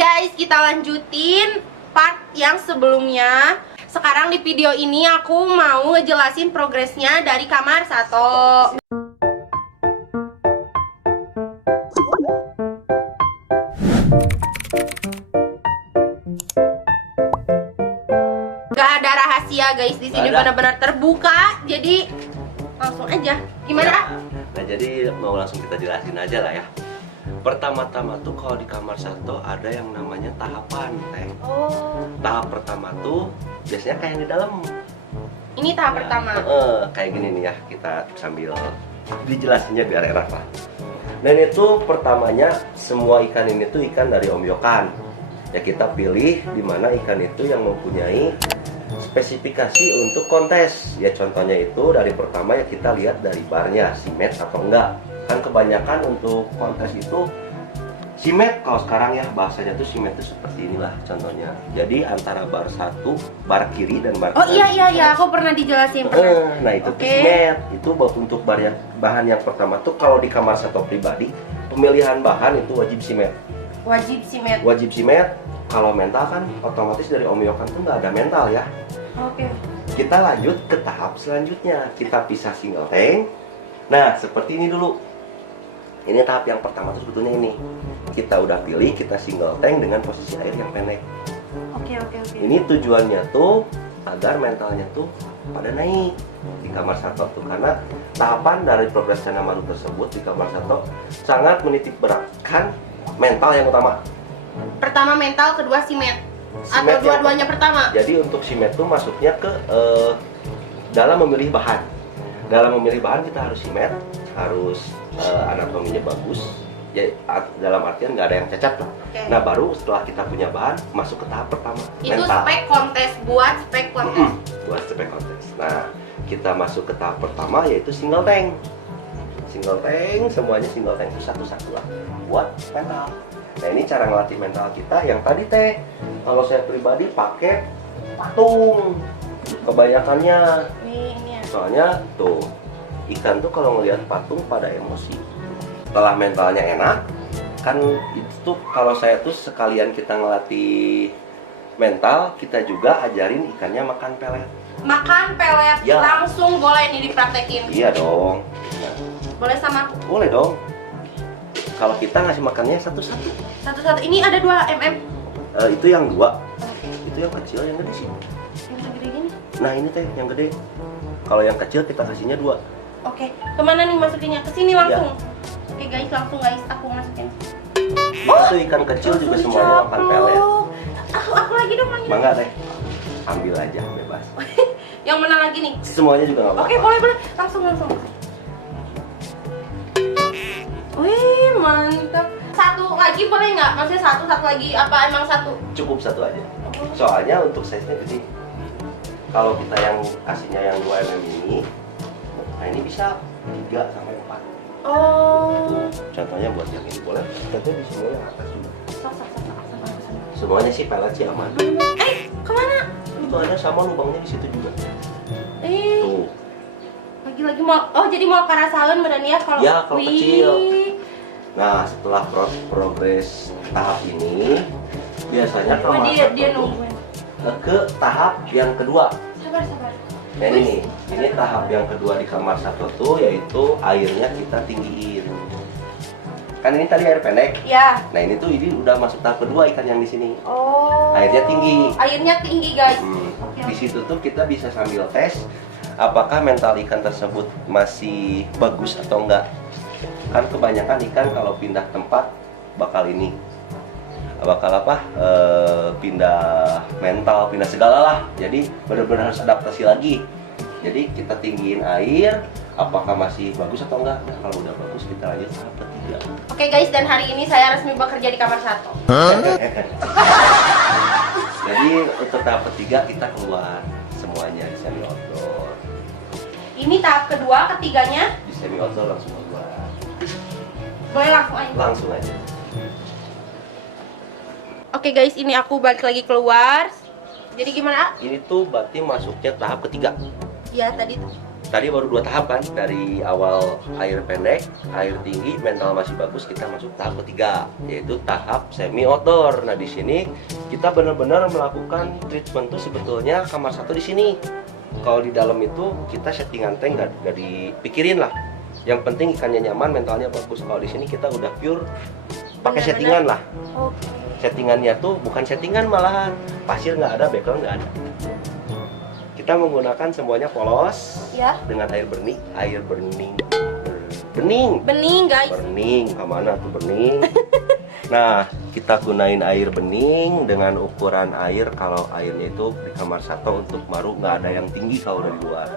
guys, kita lanjutin part yang sebelumnya. Sekarang di video ini aku mau ngejelasin progresnya dari kamar 1. Gak ada rahasia guys, di sini benar-benar terbuka. Jadi langsung aja. Gimana? Ya, nah jadi mau langsung kita jelasin aja lah ya. Pertama-tama tuh kalau di kamar 1 ada yang namanya tahapan, Teh. Oh. Tahap pertama tuh biasanya kayak yang di dalam. Ini tahap Ya, pertama. Kayak gini nih ya, kita sambil dijelasinnya biar enak lah. Dan itu pertamanya semua ikan ini tuh ikan dari Om Yokan. Ya kita pilih di mana ikan itu yang mempunyai spesifikasi untuk kontes. Ya contohnya itu dari pertama ya kita lihat dari barnya, simet atau enggak. Kan kebanyakan untuk kontes itu simet, kalau sekarang ya bahasanya tuh simet itu seperti inilah contohnya. Jadi antara bar 1, bar kiri dan bar Oh kanan. iya, aku pernah dijelasin. Nah itu tuh simet. Itu untuk bahan yang pertama tuh kalau di kamar 1 pribadi pemilihan bahan itu wajib simet. Wajib simet. Wajib simet. Kalau mental kan otomatis dari Om Yokan tuh nggak ada mental ya. Oke. Kita lanjut ke tahap selanjutnya. Kita pisah single tank. Nah seperti ini dulu. Ini tahap yang pertama tuh sebetulnya ini. Kita udah pilih, kita single tank dengan posisi air yang pendek. Oke. Ini tujuannya tuh agar mentalnya tuh pada naik di kamar 1 tuh. Karena tahapan dari progres Sanamaru tersebut di kamar 1 sangat menitik beratkan mental yang utama. Pertama mental, kedua simet. Simet Atau dua-duanya pertama? Jadi untuk simet tuh masuknya ke dalam memilih bahan. Dalam memilih bahan kita harus simet, harus anatominya bagus. Ya dalam artian nggak ada yang cacat lah. Okay. Nah baru setelah kita punya bahan masuk ke tahap pertama. Itu mental. spek kontes, buat spek kontes. Buat spek kontes. Nah kita masuk ke tahap pertama yaitu single tank. Single tank, semuanya single tank itu satu-satu lah buat mental. Nah ini cara ngelatih mental kita yang tadi Teh. Kalau saya pribadi pakai patung. Kebanyakannya. Ini ya. Soalnya tuh ikan tuh kalau ngelihat patung pada emosi. Setelah mentalnya enak, kan itu tuh kalau saya tuh sekalian kita ngelatih mental, kita juga ajarin ikannya makan pelet. Makan pelet Ya. langsung boleh nih dipraktekin. Iya dong. Nah, Boleh sama aku? boleh dong. Kalau kita ngasih makannya satu-satu. Satu-satu. Ini ada 2 mm. Itu yang 2. Itu yang kecil, yang gede sih. Yang gede gini. Nah ini Teh yang gede. Kalau yang kecil kita kasihnya 2. Oke. Kemana nih masukinnya? Ke sini langsung. Oke guys, langsung guys aku masukin. Itu ikan kecil juga semuanya makan pelet. Aku lagi dong lagi. Mangga Teh. Ambil aja bebas. Yang mana lagi nih? Semuanya juga nggak apa-apa. Oke, boleh. Langsung. Wih, mantap. Satu lagi boleh nggak? Maksudnya satu lagi apa emang satu? Cukup satu aja. Soalnya untuk size-nya gede. Kalau kita yang kasihnya yang 2 mm ini, nah ini bisa 3 sampai 4. Oh. Contohnya buat yang ini boleh. Contohnya di semua yang atas juga. Sok. Semuanya sih pelet sih aman. Kemana? Itu ada sama lubangnya di situ juga. Tuh. Lagi mau. Oh, jadi mau karasaun beneran ya kalau. Ya, kalau Wih. kecil. Nah, setelah progres tahap ini, biasanya Oh, kamar dia 1 nungguin. ke tahap yang kedua. Sabar. Nah ini tahap yang kedua di kamar 1 tuh yaitu airnya kita tinggiin. Kan ini tadi air pendek. Ya. Nah ini udah masuk tahap kedua ikan yang di sini. Oh. Airnya tinggi. Airnya tinggi guys. Di situ tuh kita bisa sambil tes apakah mental ikan tersebut masih bagus atau enggak. Kan kebanyakan ikan kalau pindah tempat bakal pindah mental, pindah segala lah. Jadi benar-benar harus adaptasi lagi. Jadi kita tinggiin air, apakah masih bagus atau enggak. Nah, kalau udah bagus kita lanjut tahap ketiga. Oke guys, dan hari ini saya resmi bekerja di kamar 1. Jadi untuk tahap ketiga kita keluar semuanya di semi outdoor. Ini tahap kedua, ketiganya Di semi outdoor langsung keluar. boleh langsung aja. Langsung aja. Oke guys, ini aku balik lagi keluar. Jadi gimana? Ini tuh berarti masuknya tahap ketiga. Ya tadi tuh. tadi baru 2 tahap kan, dari awal air pendek, air tinggi, mental masih bagus, kita masuk tahap ketiga, yaitu tahap semi outdoor. Nah di sini kita benar-benar melakukan treatment tuh sebetulnya kamar satu di sini. Kalau di dalam itu kita settingan tank nggak dipikirin lah. Yang penting ikannya nyaman, mentalnya bagus. Kalau di sini kita udah pure pakai settingan lah. Oke. Settingannya tuh bukan settingan malahan, pasir nggak ada, background nggak ada. Kita menggunakan semuanya polos Ya. dengan air bening, Bening guys. bening, kemana tuh bening? Nah, kita gunain air bening dengan ukuran air, kalau airnya itu di kamar satu untuk maru nggak ada yang tinggi kalau dari luar.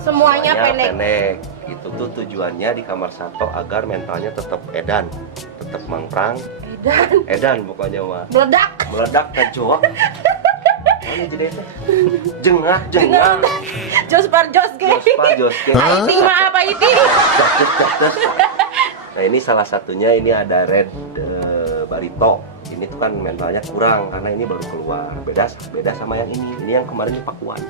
Semuanya pendek. Itu tuh tujuannya di kamar satu agar mentalnya tetap edan, tetap mangprang, Dan edan pokoknya mah. meledak. Ke joak. Ini jadi jengah. Jos par jos ge. Jos. Aiting mah apa itu? Nah ini salah satunya, ini ada red barito. Ini tuh kan mentalnya kurang karena ini baru keluar. Beda sama yang ini. Ini yang kemarin pakuan.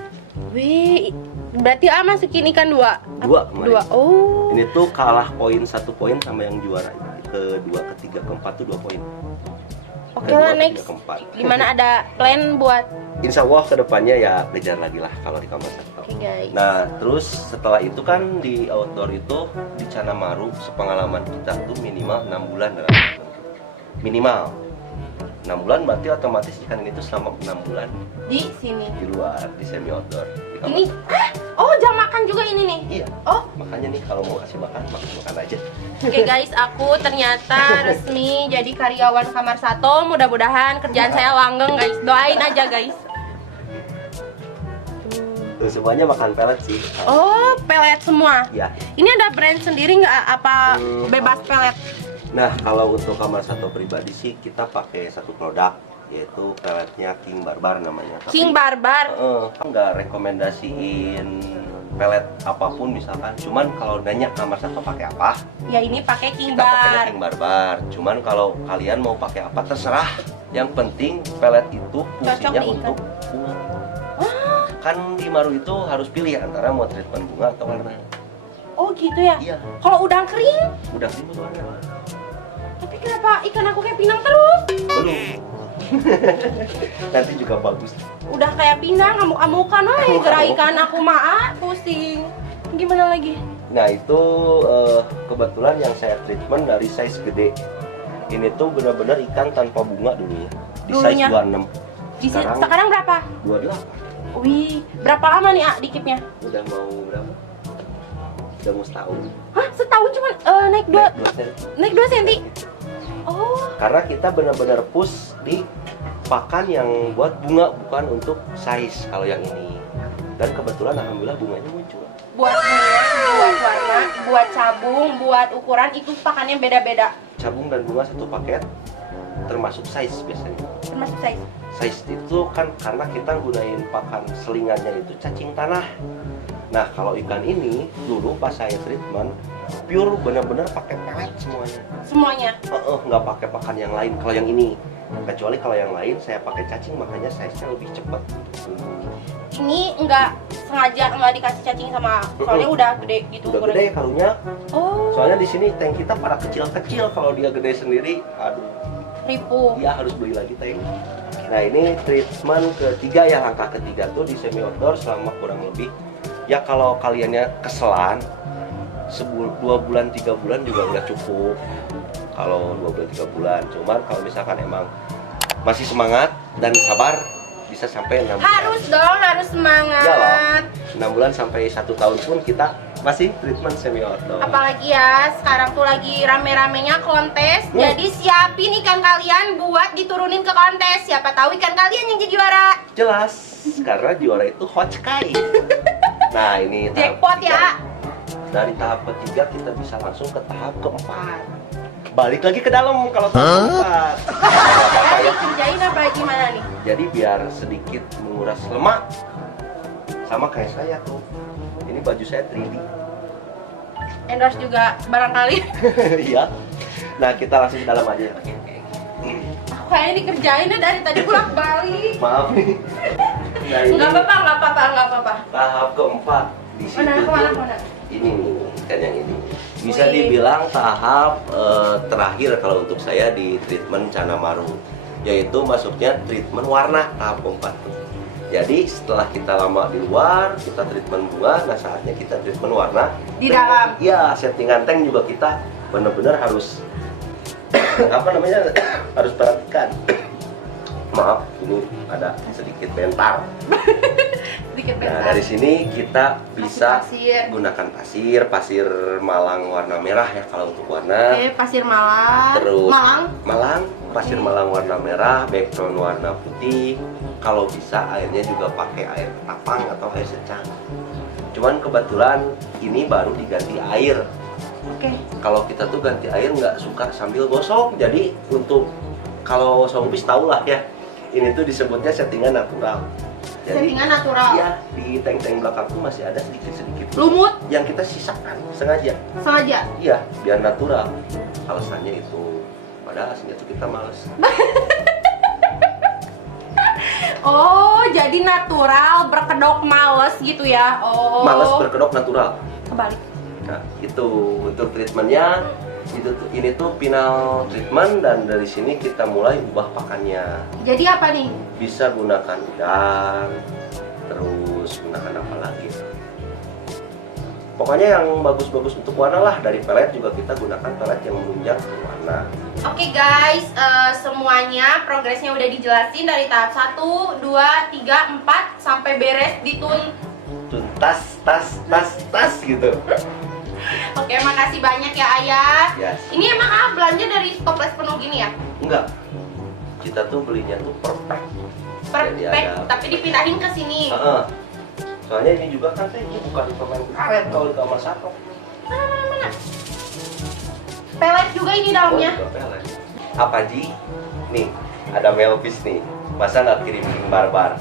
Wih, berarti masukin ikan dua kemarin. Dua. Oh. Ini tuh kalah poin 1 poin sama yang juara. Kedua, ketiga, keempat tuh 2 poin. Oke lah, next. Gimana, ada plan buat? Insya Allah kedepannya ya kejar lagi lah kalau di kamar satu. Oke guys. Nah terus setelah itu kan di outdoor itu di Cana Maru, sepengalaman kita tuh minimal 6 bulan dalam minimal 6 bulan, berarti otomatis ikan ini tuh selama 6 bulan Di sini. di luar, di semi outdoor di kamar. Ini, oh jam makan juga ini nih? Iya. Oh. Makanya nih kalau mau kasih makan aja. Oke guys, aku ternyata resmi jadi karyawan kamar satu. Mudah-mudahan kerjaan saya langgeng guys. Doain aja guys. Tuh semuanya makan pelet sih. Oh, pelet semua. Iya. Ini ada brand sendiri nggak? Apa bebas pelet? Nah kalau untuk kamar satu pribadi sih kita pakai satu produk, yaitu peletnya King Barbar namanya. King Barbar. Nggak rekomendasiin pelet apapun misalkan. Cuman kalau nanya kamar satu pakai apa? Ya ini pakai King Kita pakai Bar. King Barbar. Cuman kalau kalian mau pakai apa terserah. Yang penting pelet itu fungsinya di ikan. untuk bunga. Kan di Maru itu harus pilih antara mau treatment bunga atau warna. Oh gitu ya? Iya. Kalau udang kering, Udah ribut warna. tapi kenapa ikan aku kayak pinang terus? Belum. Nanti juga bagus. Udah kayak pinang, ngamuk-amukan woy. Gerak ikan aku mah pusing. Gimana lagi? Nah itu kebetulan yang saya treatment dari size gede. Ini tuh benar-benar ikan tanpa bunga dulunya. Di Dulunya? size 26. Sekarang berapa? 28. Wih, berapa lama nih dikipnya? Udah mau berapa? Udah mau setahun. Hah, setahun cuma naik 2 cm? Oh, Karena kita benar-benar push di pakan yang buat bunga, bukan untuk size kalau yang ini. Dan kebetulan alhamdulillah bunganya muncul. buat bunga, buat warna, buat cabung, buat ukuran itu pakannya beda-beda. Cabung dan bunga satu paket, termasuk size biasanya. Termasuk size. Size itu kan karena kita gunain pakan selingannya itu cacing tanah. Nah kalau ikan ini dulu pas saya treatment pure benar-benar pakai pelet semuanya. Semuanya. Nggak pakai pakan yang lain kalau yang ini. Kecuali kalau yang lain saya pakai cacing, makanya size-nya lebih cepat. Ini nggak sengaja nggak dikasih cacing sama, soalnya udah gede gitu Udah gede karunya. Oh. Soalnya di sini tank kita pada kecil-kecil, kalau dia gede sendiri, aduh, Ribu. dia harus beli lagi tank. Nah ini treatment ketiga ya, langkah ketiga tuh di semi outdoor selama kurang lebih. Ya kalau kaliannya keselan, 2 bulan 3 bulan juga udah cukup. Kalau 2 bulan 3 bulan, cuman kalau misalkan emang masih semangat dan sabar, bisa sampai 6 bulan. Harus dong, harus semangat. Iyalah, 6 bulan sampai 1 tahun pun kita masih treatment semi outdoor. Apalagi ya, sekarang tuh lagi rame-ramenya kontes. Jadi siapin ikan kalian buat diturunin ke kontes. Siapa tahu ikan kalian yang jadi juara. Jelas, karena juara itu hot sky. Nah ini tahap Jackpot ketiga. ya. Dari tahap ketiga kita bisa langsung ke tahap keempat. Balik lagi ke dalam kalau tahap keempat. Apa ya? Kerjain apa gimana nih? Jadi biar sedikit menguras lemak. Sama kayak saya tuh. Ini baju saya 3D. Endorse juga barangkali. Iya. Nah kita langsung ke dalam aja. Aku kayaknya dikerjain ya dari tadi pulang balik. Maaf nih. Nah, ini Nggak apa-apa. tahap keempat. di situ Mana? ini nih ikan yang ini bisa Wih. dibilang tahap terakhir kalau untuk saya di treatment Cana Maru, yaitu masuknya treatment warna tahap keempat tuh. Jadi setelah kita lama di luar, kita treatment bunga, nah saatnya kita treatment warna Di dalam. Iya, settingan tank juga kita benar-benar harus apa namanya harus perhatikan. Maaf, ini ada sedikit bentar. Sedikit Nah, bentar. dari sini kita bisa pasir. gunakan pasir Malang warna merah ya kalau untuk warna. Oke, pasir Malang. Terus Malang. pasir Malang warna merah, background warna putih. Kalau bisa airnya juga pakai air tapang atau air secang. Cuman kebetulan ini baru diganti air. Oke. Kalau kita tuh ganti air nggak suka sambil gosok. Jadi untuk kalau Sobis tahu lah ya, ini tuh disebutnya settingan natural. Jadi Settingan natural. iya, di tank-tank belakang tuh masih ada sedikit-sedikit Lumut yang kita sisakan sengaja. sengaja. Iya, biar natural. Alasannya itu, padahal aslinya tuh kita males. Oh, jadi natural berkedok males gitu ya. Oh. Males berkedok natural. Kebalik. Nah, itu untuk treatmentnya. Ini tuh final treatment dan dari sini kita mulai ubah pakannya. Jadi apa nih? Bisa gunakan udang, terus gunakan apa lagi? Pokoknya yang bagus-bagus untuk warna lah. Dari pelet juga kita gunakan pelet yang menunjang ke warna. Oke guys, semuanya progresnya udah dijelasin dari tahap 1, 2, 3, 4 sampai beres Tas gitu. Oke, makasih banyak ya Ayah. Yes. Ini emang belanja dari toples penuh gini ya? Enggak. Kita tuh belinya tuh perfect. Jadi Perfect, ada- tapi dipindahin ke sini. Heeh. Soalnya ini juga kan ini bukan pemain karet kalau di kamar satu. Mana? Pelet juga ini dalamnya. Oh, juga pelet. Apa Ji? Nih, ada Melvis nih. Masa nggak kirim barbar?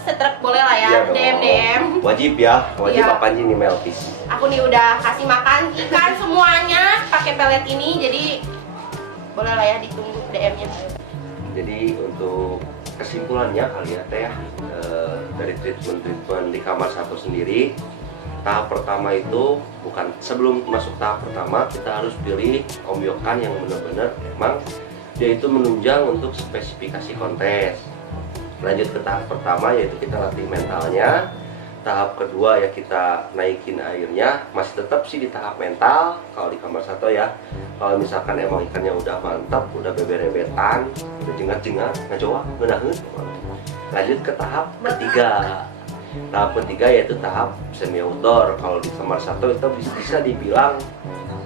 Setrek boleh lah ya. Iya dong. DM. Wajib ya, wajib Iya. apa Ji nih Melvis? Aku nih udah kasih makan ikan semuanya pakai pelet ini, jadi boleh lah ya ditunggu DM-nya. Jadi untuk kesimpulannya kali ya teh ya, dari treatment di kamar satu sendiri, tahap pertama itu bukan sebelum masuk tahap pertama kita harus pilih ombyokan yang benar-benar emang dia itu menunjang untuk spesifikasi kontes. Lanjut ke tahap pertama yaitu kita latih mentalnya. Tahap kedua ya kita naikin airnya, masih tetap sih di tahap mental kalau di kamar satu ya. Kalau misalkan emang ikannya udah mantap, udah beberebetan, udah jengat-jengat, ngacoa, ngenaheun. Lanjut ke tahap ketiga. Tahap ketiga yaitu tahap semi outdoor. Kalau di kamar satu itu bisa dibilang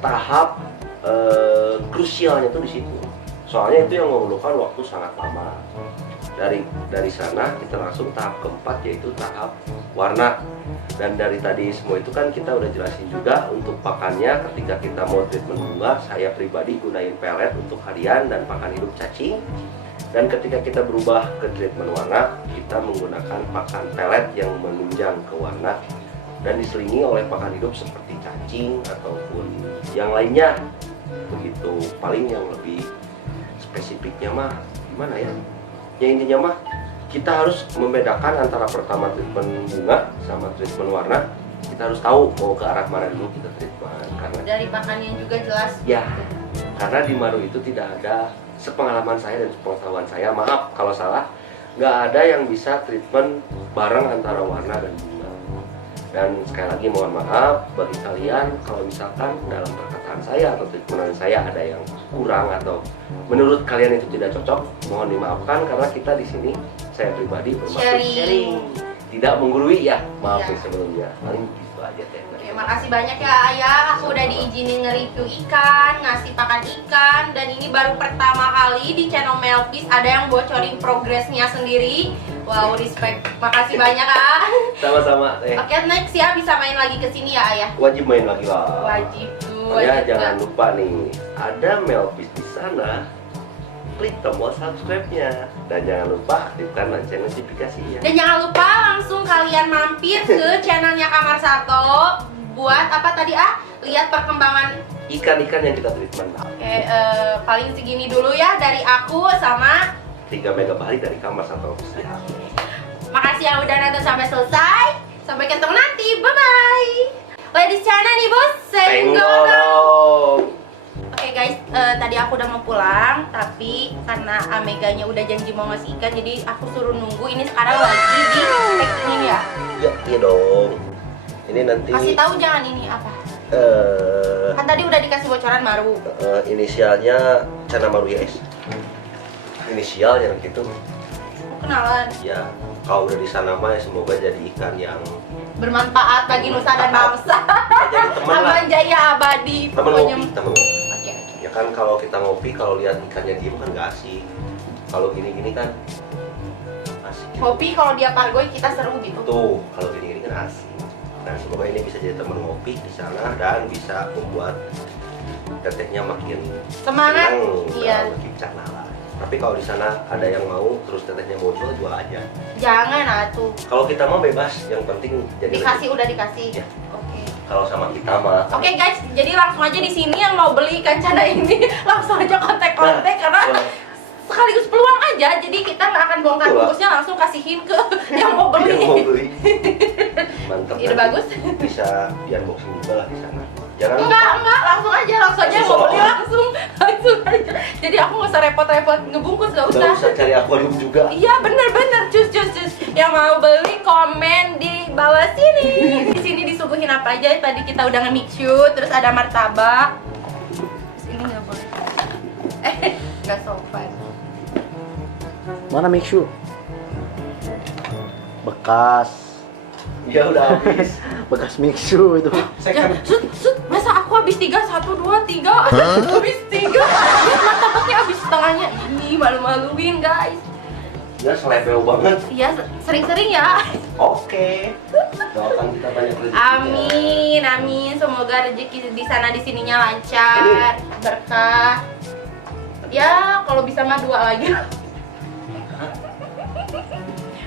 tahap krusialnya tuh di situ. Soalnya itu yang memerlukan waktu sangat lama. Dari sana kita langsung tahap keempat yaitu tahap warna. Dan dari tadi semua itu kan kita udah jelasin juga untuk pakannya. Ketika kita mau treatment bunga, saya pribadi gunain pelet untuk harian dan pakan hidup cacing. Dan ketika kita berubah ke treatment warna, kita menggunakan pakan pelet yang menunjang ke warna dan diselingi oleh pakan hidup seperti cacing ataupun yang lainnya. Begitu. Paling yang lebih spesifiknya mah gimana ya? Ya intinya mah kita harus membedakan antara pertama treatment bunga sama treatment warna. Kita harus tahu mau ke arah mana dulu kita treatment karena Dari pakannya juga jelas. ya karena di Maru itu tidak ada, sepengalaman saya dan sepengetahuan saya, maaf kalau salah, nggak ada yang bisa treatment bareng antara warna dan bunga. Dan sekali lagi mohon maaf bagi kalian kalau misalkan dalam perkataan saya atau treatment saya ada yang kurang atau menurut kalian itu tidak cocok, mohon dimaafkan karena kita di sini saya pribadi bermaksud Sharing. tidak menggurui ya, maaf Iya. nih sebelumnya, paling gitu aja teh. Oke, makasih banyak ya Ayah. Aku udah diizinin nge-review ikan, ngasih pakan ikan, dan ini baru pertama kali di channel Melvis ada yang bocorin progresnya sendiri. Wow, respect. Makasih banyak ah. Sama-sama teh. Oke, next ya bisa main lagi ke sini ya Ayah. Wajib main lagi lah. Wajib tuh. Ya wajib jangan banget. lupa nih, ada Melvis di sana. Klik tombol subscribe-nya dan jangan lupa aktifkan lonceng notifikasinya. Dan jangan lupa langsung kalian mampir ke channelnya Kamar Sato buat apa tadi lihat perkembangan. Ikan-ikan yang kita treatment. Oke, paling segini dulu ya dari aku sama 3 megabit dari kamar satu official. makasih yang udah nonton sampai selesai. Sampai ketemu nanti, bye-bye. Ladies channel nih bos, Tenggoro. Oke guys, tadi aku udah mau pulang, tapi karena Ameganya udah janji mau ngasih ikan, jadi aku suruh nunggu. Ini sekarang lagi di packing ya. Ya, iya dong. Ini nanti Kasih tahu jangan ini apa? Kan tadi udah dikasih bocoran baru. inisialnya Cana Maru yes. Inisial yang gitu. Kenalan. Ya, kalau udah di sana mah ya semoga jadi ikan yang Bermanfaat bagi nusa dan bangsa. jadi teman lah. Aman jaya abadi. Temen Pokoknya. ngopi, temen ngopi. Oke. Ya kan kalau kita ngopi, kalau lihat ikannya diem kan gak asik. Kalau gini-gini kan asik. Ngopi kalau dia pargoy kita seru gitu. Tuh, kalau gini-gini kan asik. Nah, semoga ini bisa jadi teman ngopi di sana dan bisa membuat tetehnya makin Semangat. senang, Iya. makin cana lah. Tapi kalau di sana ada yang mau terus tetehnya mau jual aja. Jangan atuh. Kalau kita mah bebas, yang penting jadi Dikasih udah dikasih. Ya. Oke. Kalau sama kita mah Oke guys, jadi langsung aja di sini yang mau beli ikan cana ini langsung aja kontak-kontak karena sekaligus peluang aja. Jadi kita nggak akan bongkar Betul. bungkusnya, langsung kasihin ke yang mau beli. yang mau beli. Mantap. Ide nanti bagus. Bisa di unboxing juga lah di sana. Jangan Enggak, langsung aja yang mau beli langsung aja. Jadi aku nggak usah repot-repot ngebungkus, nggak Nggak usah. usah cari akuarium juga. Iya bener-bener, cus. Yang mau beli komen di bawah sini. Di sini disuguhin apa aja? Tadi kita udah nge-mixu, terus ada martabak. Terus ini nggak boleh. Nggak sopan. Mana mixu? Bekas Ya udah habis. bekas mixu itu. Ya, masa aku habis 3, 1, 2, 3 habis 3. Lihat martabaknya habis setengahnya. Ini malu-maluin guys. Ya selebel banget. Iya, sering-sering ya. Oke. Doakan kita banyak rezeki. Amin. Semoga rezeki di sana di sininya lancar, berkah. Ya, kalau bisa mah 2 lagi.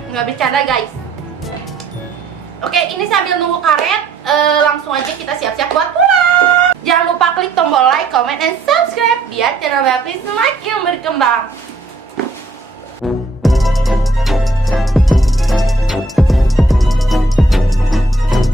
Nggak bercanda guys. Oke, ini sambil nunggu karet, langsung aja kita siap-siap buat pulang. Jangan lupa klik tombol like, comment, and subscribe biar channel Melpis semakin berkembang.